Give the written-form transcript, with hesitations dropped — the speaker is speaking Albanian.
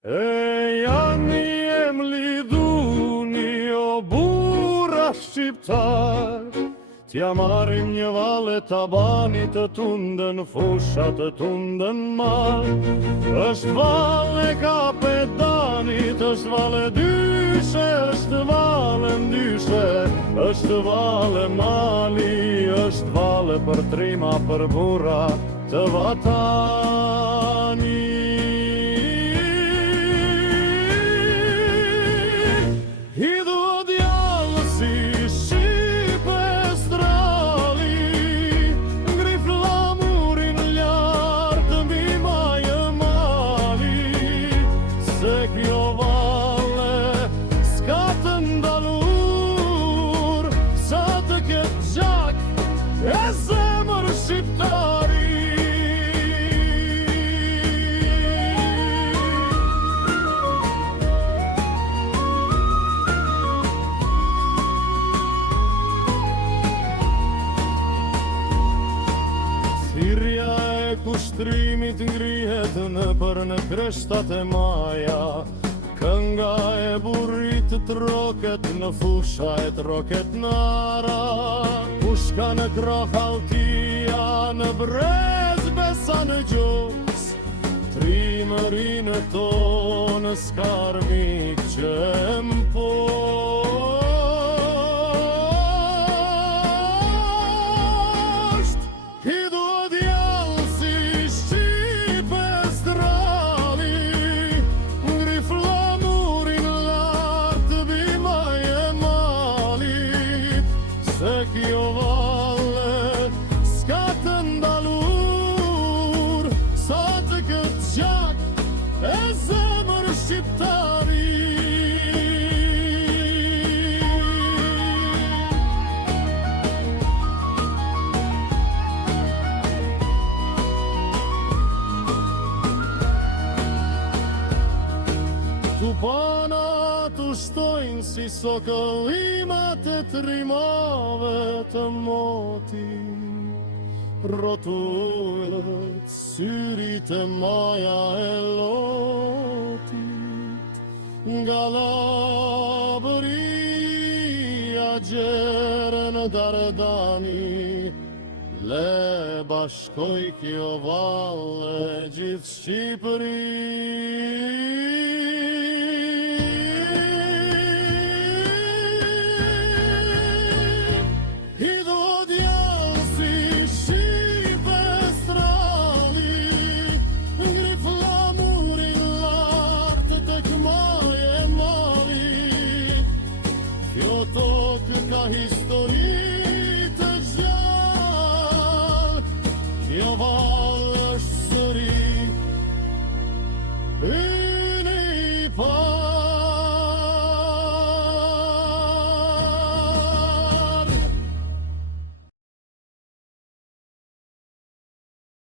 E janë jem lidhuni o bura shqiptar, t'ja marim një vale tabani të tundën fusha të tundën mar. Është vale kapetanit, është vale dyshe, është vale ndyshe, është vale mali, është vale për trima për bura të vatani. Thirrja e kushtrimit ngrihet në kreshtat e maja, kënga e burrit troket në fusha e troket nara. Pushka në krah Altia, në brez besa në gjoks, trimërinë tonë s'karmik që m'posh. Kjo valle s'ka të ndalur, sa të këtë gjak e zemër shqiptari. Tupana të shtojnë si sokëllimat e trimave të moti, rrotulet syrit e maja e lotit, nga Labëria gjere në Dardani, le bashkoj kjo valle gjithë Shqipëri. Kjo tokë ka histori.